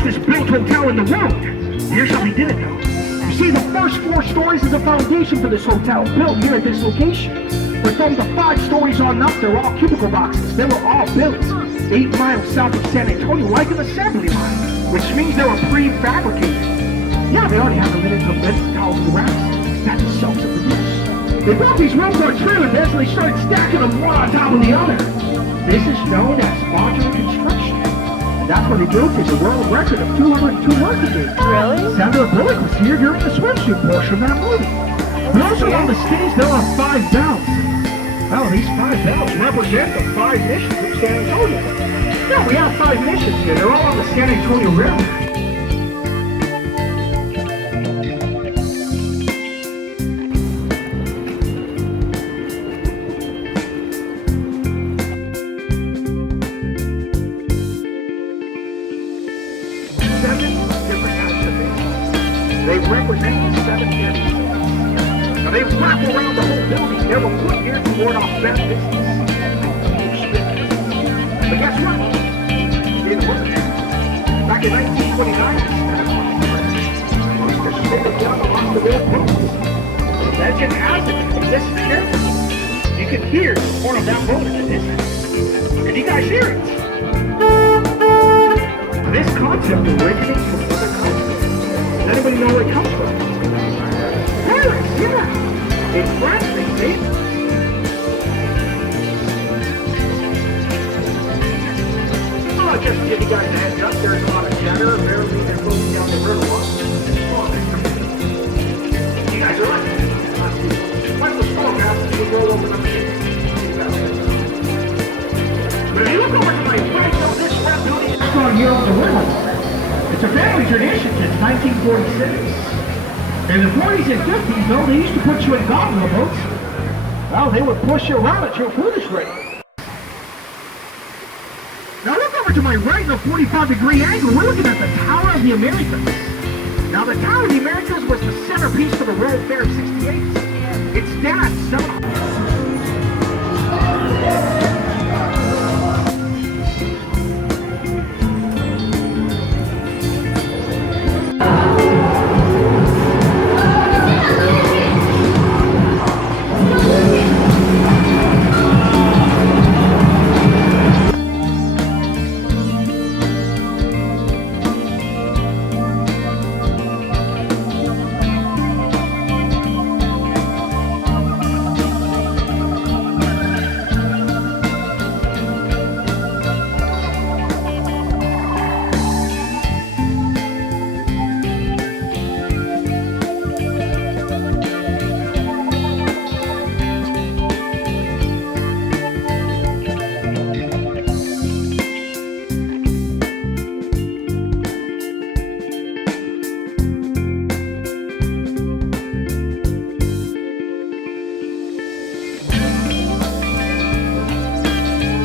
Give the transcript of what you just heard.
fastest built hotel in the world. Here's how they did it though. You see, the first 4 stories is the foundation for this hotel, built here at this location. But from the 5 stories on up, they're all cubicle boxes. They were all built 8 miles south of San Antonio, like an assembly line, which means they were prefabricated. Yeah, they already have the linens of beds, towels, and wraps. That's the shelves of the use. They built these rooms on trailer beds and they started stacking them one on top of the other. This is known as modular construction. And that's when they built is a world record of 202 working days. Really? Sandra Bullock was here during the swimsuit portion of that movie. But also on the stage, there are 5 bells. Well, these 5 bells represent the 5 missions of San Antonio. Yeah, we have 5 missions here. They're all on the San Antonio River. They represent the 7 entities. Now they wrap around the whole building. They were put here to ward off bad business. But guess what? It didn't work. Back in 1929, the state of Ghana lost the World Post. Legend has it, listen carefully. You can hear the horn of that boat in the distance. Can you guys hear it? This concept originates from other countries. Does anybody know where it comes from? Paris, yeah. In France, they say. Oh, just to give you guys a heads up, there's a lot of chatter. Apparently, they're moving down the river. You guys are right. Like the photograph, you roll over the But if you look over to my right, now this rap building is on here on the river. It's a family tradition since 1946. In the 40s and 50s, though, they used to put you in gondola boats. Well, they would push you around at your food is ready. Now look over to my right in a 45-degree angle. We're looking at the Tower of the Americas. Now the Tower of the Americas was the centerpiece for the World Fair of '68. It stands 700.